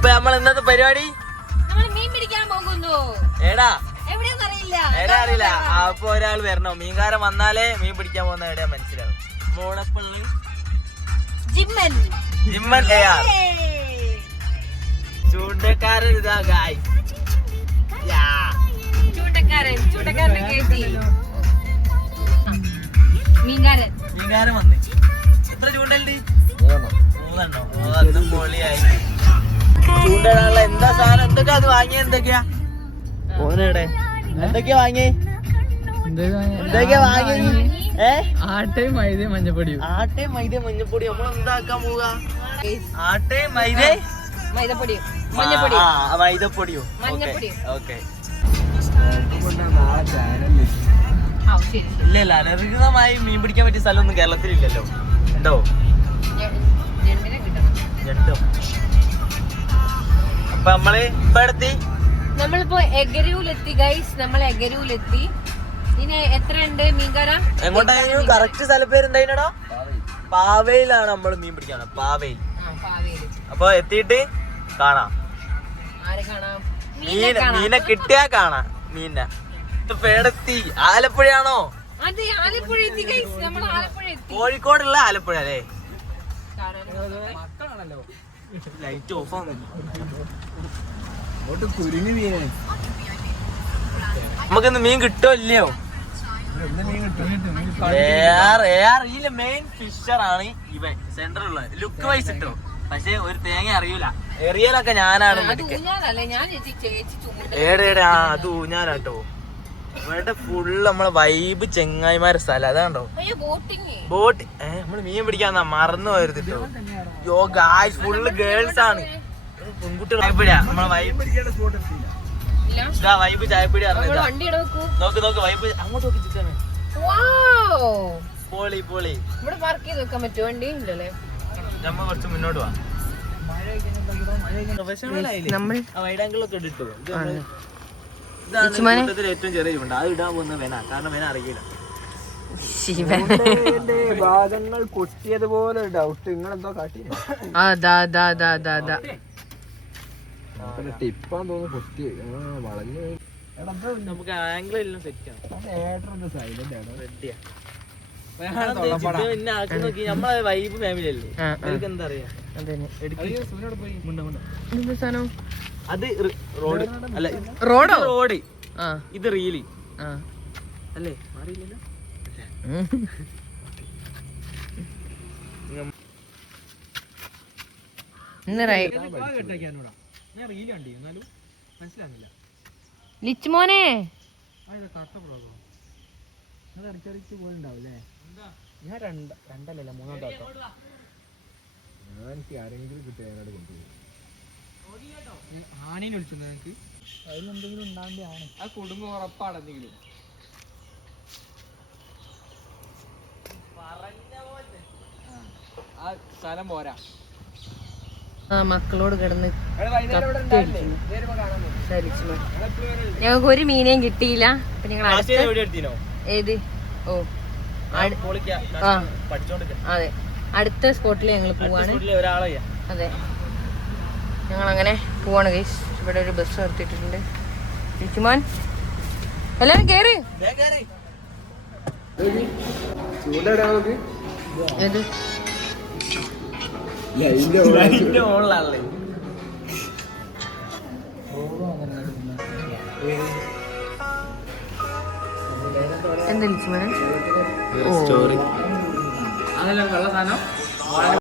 അപ്പൊ നമ്മൾ ഇന്നത്തെ പരിപാടി മീൻ പിടിക്കാൻ പോകുന്നു. ഏടാ എവിടെയാണെന്ന് അറിയില്ല. അപ്പൊ ഒരാൾ വരണോ, മീൻകാരൻ വന്നാലേ മീൻ പിടിക്കാൻ പോകുന്ന എവിടെയാ മനസ്സിലാവും. മോളപ്പള്ളി ജിമ്മൻ ചൂണ്ടക്കാരൻ ഇതാ ഗായ്. ചൂണ്ടക്കാരനെ കേട്ടി. മീൻകാരൻ വന്ന് എത്ര ചൂണ്ടലുണ്ട്? 3 പൊളിയായി. ചൂണ്ടയിടാനുള്ള എന്താ സാധനം, എന്തൊക്കെയാ അത് വാങ്ങിയ? എന്തൊക്കെയാ ഓനെടെ എന്തൊക്കെയാ വാങ്ങി? ആട്ടയും മൈദയും മഞ്ഞപ്പൊടിയും. ആട്ടയും മൈദയും മഞ്ഞപ്പൊടിയും. നമ്മൾ എന്താക്കാൻ പോവുക? ആട്ടയും മൈദപ്പൊടിയും മൈദപ്പൊടിയോ? ഓക്കെ. ഇല്ല, അനധികൃതമായി മീൻ പിടിക്കാൻ പറ്റിയ സ്ഥലമൊന്നും കേരളത്തിലില്ലല്ലോ. ഉണ്ടോ? ഞണ്ടോ? അപ്പൊ നമ്മള് ഇപ്പൊ എടുത്തി നമ്മളിപ്പോ എഗരൂലെത്തി ഗൈസ്. നമ്മൾ എഗരൂലെത്തി. ഇനി എത്ര ഉണ്ട് മീൻകാര? എങ്ങോട്ടായിരുന്നു കറക്റ്റ് സ്ഥലപ്പേര് എന്തായിനടാ? പാവയിലാണ് നമ്മൾ മീൻ പിടിക്കാൻ. പാവയിൽ. അപ്പൊ എത്തിയിട്ട് കാണാം. മീനെ കിട്ടിയാ കാണാം. മീനെ പേടത്തി. ആലപ്പുഴയാണോ? കോഴിക്കോടുള്ള ആലപ്പുഴ അല്ലേ? ലൈറ്റ് ഓഫ് ആണ്. നമുക്കിന്ന് മീൻ കിട്ടോ ഇല്ലയോ? മെയിൻ ഫിഷർ ആണ് ഇവൻ. സെന്ററിലുള്ള ലുക്ക് വൈസ് ഇട്ടോ, പക്ഷെ ഒരു തേങ്ങ അറിയൂല. എറിയലൊക്കെ ഞാനാണ്. അത് ഊഞ്ഞാലാട്ടോ. ഇവിടെ ഫുള്ള് നമ്മളെ വൈബ് ചെങ്ങായിമാരെ സ്ഥലം. അതാണ്ടോ ബോട്ട്. നമ്മള് മീൻ പിടിക്കാന്നാ മറന്നു പോയിരുന്നിട്ടോ. യോ ഗായ്സ്, ഫുള്ള് ഗേൾസ് ആണ്. പെൺകുട്ടികൾ നമ്മളെ വൈബ് വൈബ് ചായപ്പിടി നോക്ക് വൈബ് അങ്ങോട്ട് നോക്കി ചിത്താണ്. പോളി ഇവിടെ പാർക്ക് ചെയ്ത് വെക്കാൻ പറ്റുമോ വണ്ടി? ഇല്ലല്ലേ. നമ്മ കുറച്ച് മുന്നോട്ട് പോവാം. വൈഡാങ്കിളൊക്കെ ഇട്ടിട്ടോ. ഏറ്റവും ചെറിയ ചൂണ്ട അത് ഇടാൻ പോകുന്ന വേന. കാരണം വേന അറിയില്ല. ഭാഗങ്ങൾ പൊട്ടിയതുപോലെ ഡൗട്ട്. നിങ്ങളെന്തോ കാട്ടി ടിപ്പാൻ തോന്നുന്നു. പൊട്ടി വളഞ്ഞു. നമുക്ക് ആംഗിൾ എല്ലാം സെറ്റ് നമ്മളെ വൈബ് ഫാമിലി അല്ലേ? എന്താ അറിയാ? അത് റോഡ് അല്ല, റോഡ്. ഇത് റീലി അല്ലേ? അറിയില്ലല്ലോ. ലിച്ചുമോനെ ഞാൻ രണ്ടല്ലല്ലോ 3 ആരെങ്കിലും കിട്ടിയാൽ കൊണ്ടുപോകും. ആനീനെ വിളിച്ചു നിനക്ക്? അതിലെന്തെങ്കിലും ഉണ്ടാവേണ്ടതാണ്. ആ കുടുംബം ഉറപ്പാണ്. എന്തെങ്കിലും ആ സ്ഥലം പോരാ. മക്കളോട് കിടന്ന് ഞങ്ങൾക്ക് ഒരു മീനേയും കിട്ടിയില്ല. അപ്പൊ ഞങ്ങൾ ഏത് അതെ അടുത്ത സ്പോട്ടിൽ ഞങ്ങൾ പോവാണ്. അതെ, ഞങ്ങൾ അങ്ങനെ പോവാണ് ഗൈസ്. ഇവിടെ ഒരു ബസ് നിർത്തിയിട്ടുണ്ട്. ലിച്ചുമോൻ എല്ലാരും കേറി. ഏത് എന്താ ലിച്ചുമോനെ? സ്റ്റോറി.